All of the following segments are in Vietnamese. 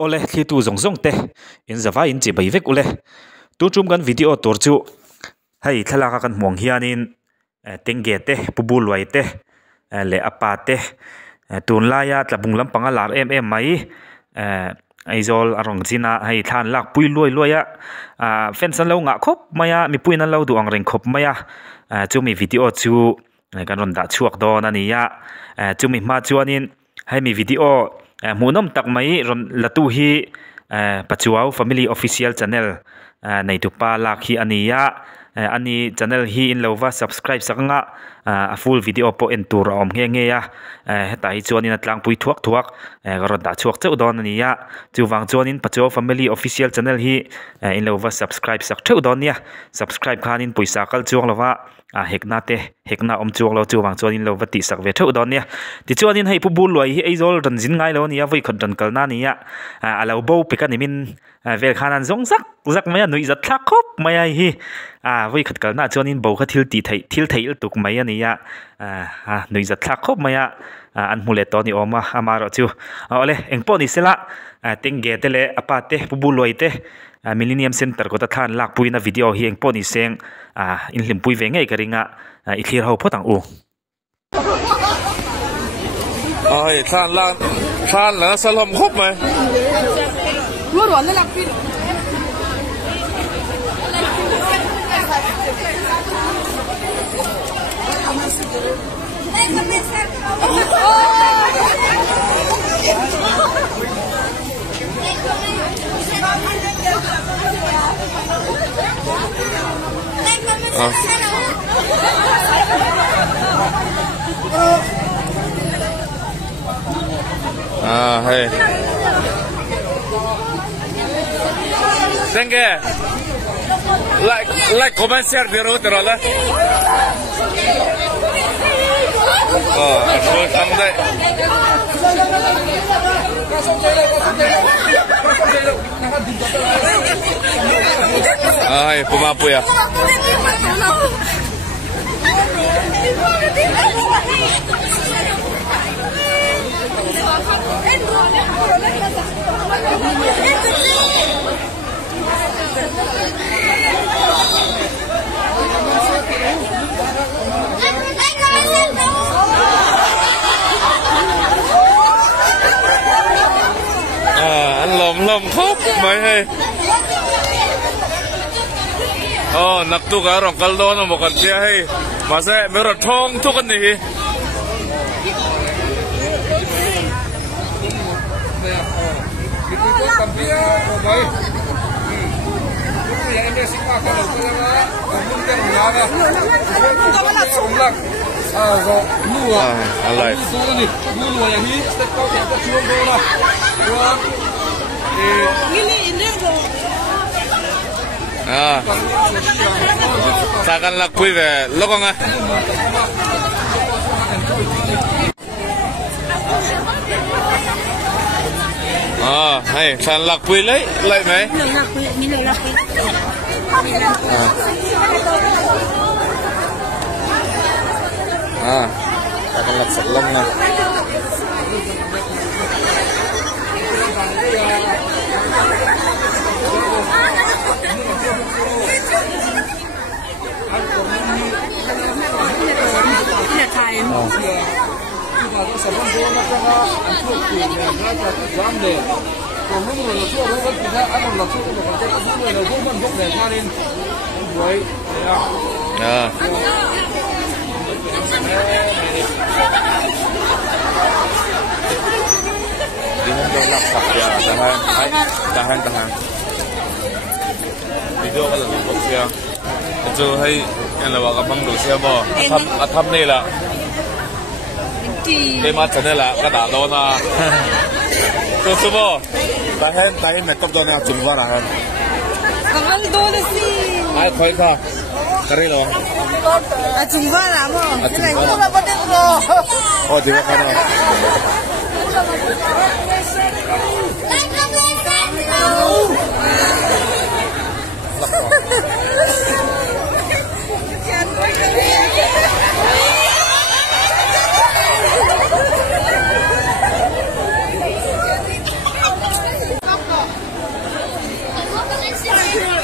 ole khi tu zong zong te in zawa in chi bai vek ule tu chum kan video tor chu hei thalaka kan hmong hianin tenge te pubulwai te le apa te tun laya tlabung lampanga lar em mai aizol arong china hei than lak pui loi loya fence an lo nga khop maya mi puin an lo du ang reng khop maya chu mi video chu kan ron da chuak don ania chu mi ma chuanin hei mi video munom tak mai ron latu hi pachuau family official channel nei tu pa lak hi ania ani channel hi in lova subscribe sakanga a full video po en tur om nge ya hetai chuanin atlang pui thuak ron da chuak cheu don ania chuwang chuanin pachuau family official channel hi in lova subscribe sak theu don nia subscribe khanin puisa kal chuang lova hekna om chuang lo chuwang chuanin lova ti sak ve theu don nia ti chuanin hei pu bul loi hi aizol ran jin ngai lo nia voi khon ran kal na nia alo bo pikani min vel khanan zong zak maya nui zat thak khop maya hi voi khat kal na chuanin bo kha thil thei tuk mai ania nui zat thak khop maya an mule to ni oma amaro chu ole engpo ni sela tenge te le apa te pu bul loi te Millennium Center ko ta than lak puina video hi engpo ni seng in hlim pui ve ngai karinga I clear ho photang u ai than la salom khop mai luôn luôn nó làm pin hey Tenge like comment share video tera la rồi tăng đây ai pumapu ya anh lom khóc mày hay nặc tu cả rong kaldo nó một cái gì hay mà sẽ mấy rồi thong thu cái gì alai sakan lakui về lokong hay san lakui lấy mấy sakan lak salong na tahan video ka lang ko siya ito hay yan lawa ka bang do siya mo atham ni la kay ma channel la kada do na so subo tahan na kap do na chungwa ra han ang do na si ai khoi ka kare lo chungwa ra mo di ka na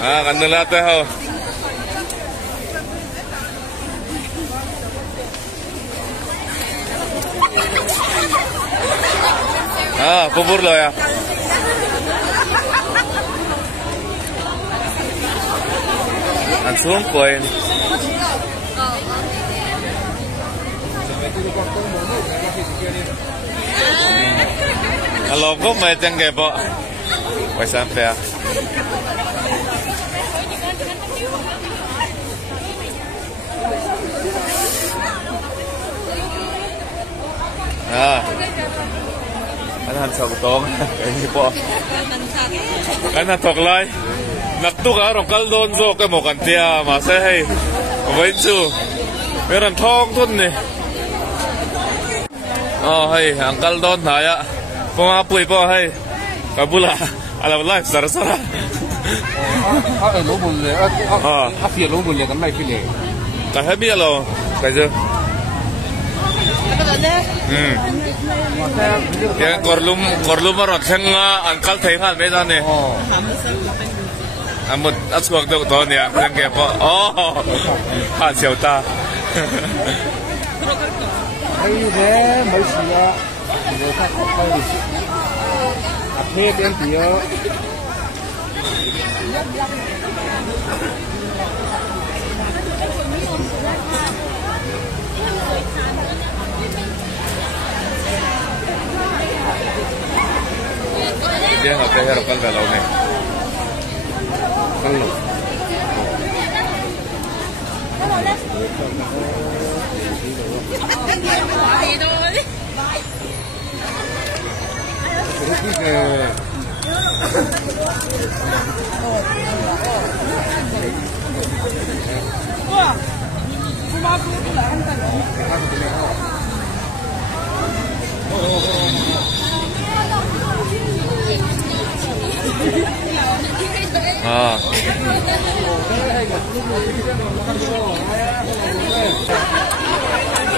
Kan nila te ho. Pupur lo ya. Langsung koin. Kalau kok macam kayak po, pas sampai ya. Anh sầu tôm cái gì po, anh thuộc lại, nắp tu cả rồi cắt đôn rồi cái một cái tia mà sẽ hay, với chú, cái lần thong thun này, hay hàng cắt đôn này á, po apui po hay, cái bula, alam life sara sara. Lỗ bùn rồi, phía lỗ bùn rồi tấm này phi lệ. Cái hết biết rồi, cái gì? Ya korlum marot senga angkal thengan beda ne. Amut aswak dok to ne yang ke po. Ha xiao ta. Ai de mới xia. Người ta không phải. À thuê bên kia. Dia nggak kayak lokal galau nih. Kalau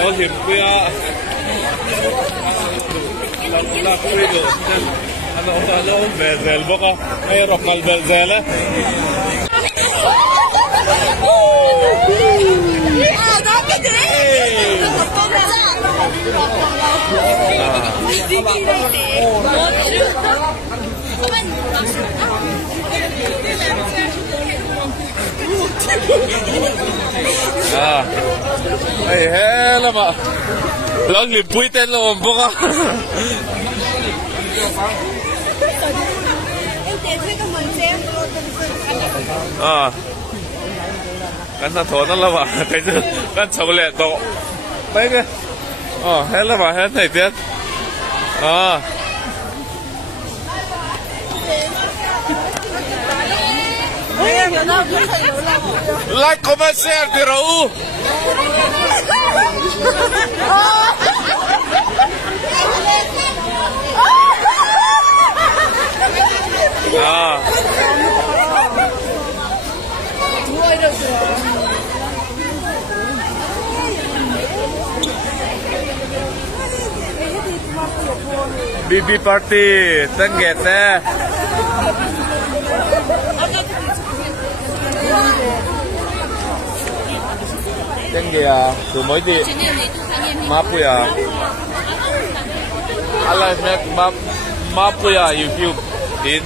Có hiểm kia là cái gì đó anh ông về rèn bốc à hay rọc mal về rèn đấy Hey, hell mà lỡ liệp bụi tên luôn bốc á. Cái nó thốn nó là mà cái chứ cái chậu lẹ tổ đấy cái hết là mà hết này tiếc like, comment, share di Raul. BB party, tengget deh. Tên kìa, từ mới đi Mapuya Ala Mapuya YouTube Tin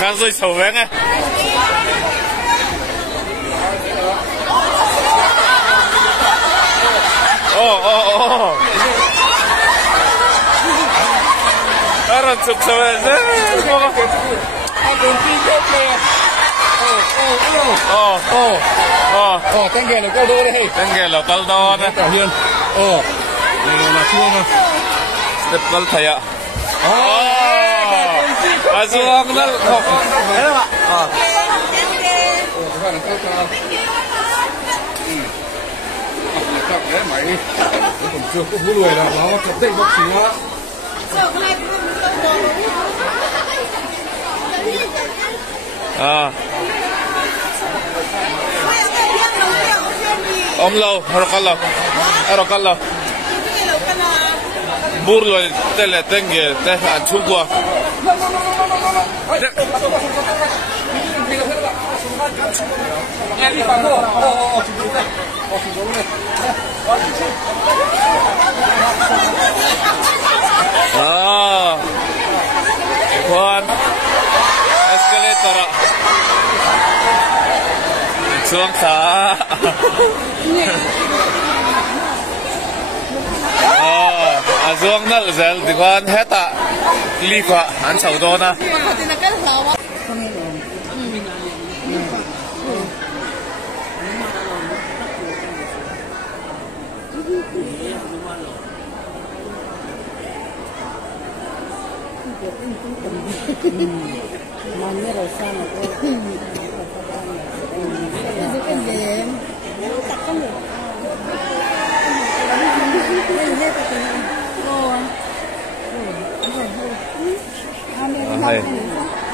Kan rồi sầu vén ấy. Aron sụp sầu vén đấy. Tên ghé là câu đô đây. Tên ghé là câu đô đấy. Cả hiền. Là chuông à. Step câu thầy ạ. Chuông đó. Thế đâu ạ? Các bạn câu cao. Chắc đấy mày. Còn chưa có hú đuổi là nó chập tệ bốc xíu á. Om lâu, rokan lâu. Bur lo tele tenge te chukwa. Kuan escalator. Xuống xa. Xuống nal zel di kuan heta li kwa an chau do na.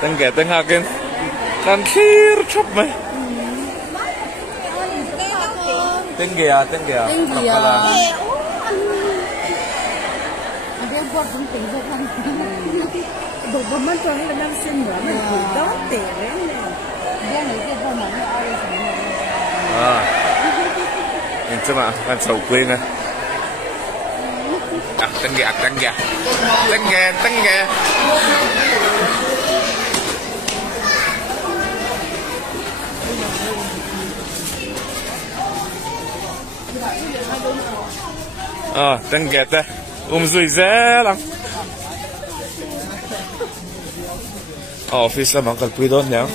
Tên ghé tên hakin kan khir chop mày tên ghé nhìn chứ mà ăn sầu quên nè tên ghé tên ghé te rủi dễ lắm office là mang cái đón nhau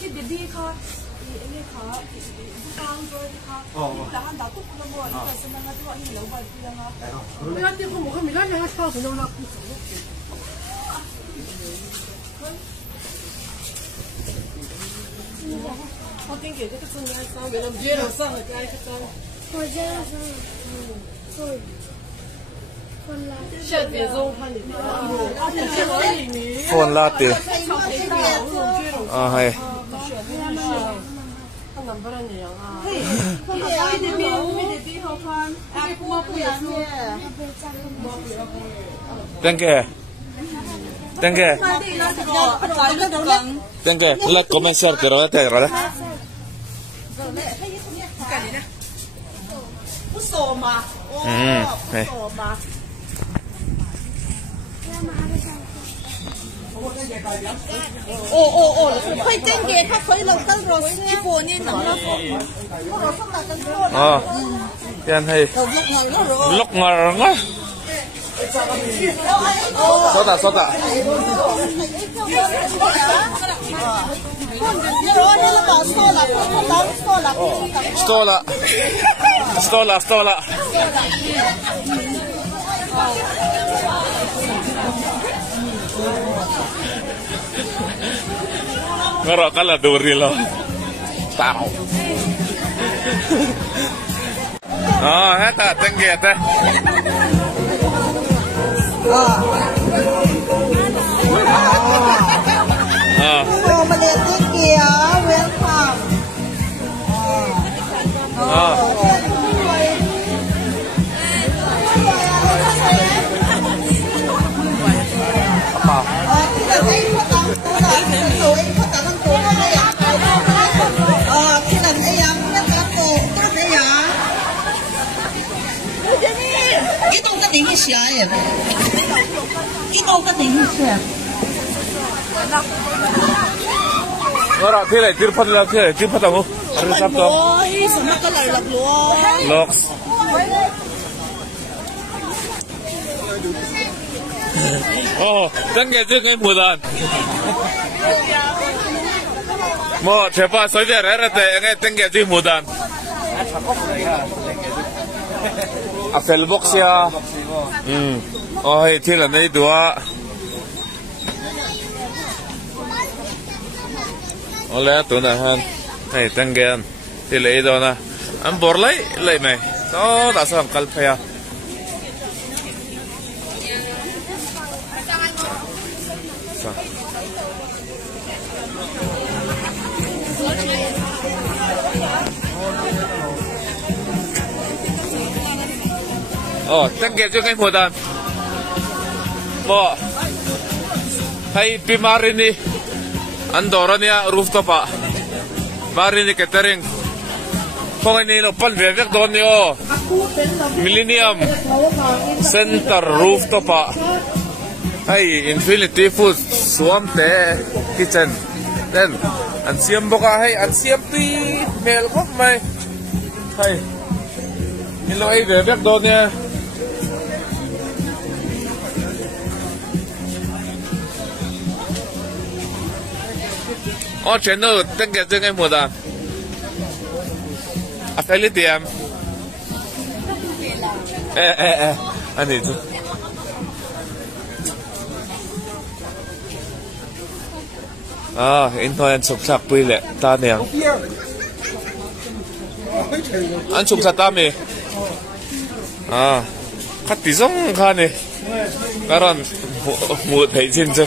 cái baby kha ini kha butang rồi kha tahan datuk nomor itu senang tu ini lawan dia ngah dia dia pun bukan milan yang asal punya nak我顶给这个生意上，给他们接了上了，该去上。我接了上了，对。现在中看里面，phone la tiền hay tên kìa là comment share từ đó tới rồi đấy phải tên ghé khác phải lâu tân rồi cái bộ này nóng lắm rồi xong là tân rồi tiền hay lúc ngờ ngó số tạ stola ngerok kalah duri lo tahu heta tinggi teh melihat tinggi ya welcome apa cái đâu có tiếng gì vậy? Cái đâu có tiếng gì vậy? ngora thế này chưa phân là thế này chưa phân đâu không? Sắp to. Ôi, sao cái lời lọc luôn? Lọc. 真嘅就跟牡丹。mo cepat saja rete ngai tengge di mudan apple box ya oh hei thila nei dua ole tu na han hei tengge thila i do na am bor lai mai to da sam kal phaya tengge cho cái mùa đàn mo hay pi marini andorania rooftop à marini catering không anh nó pan về việc đó nè Millennium Center rooftop à hay Infinity Food Swam te kitchen then anh xiêm bốc hay anh xiêm pi mel bốc mày hay mình nói về việc đó nè全都登记这个么的，菲律宾，安尼做，因为熟悉不了，大娘，安熟悉大没？看地上看呢，当然冇睇清楚。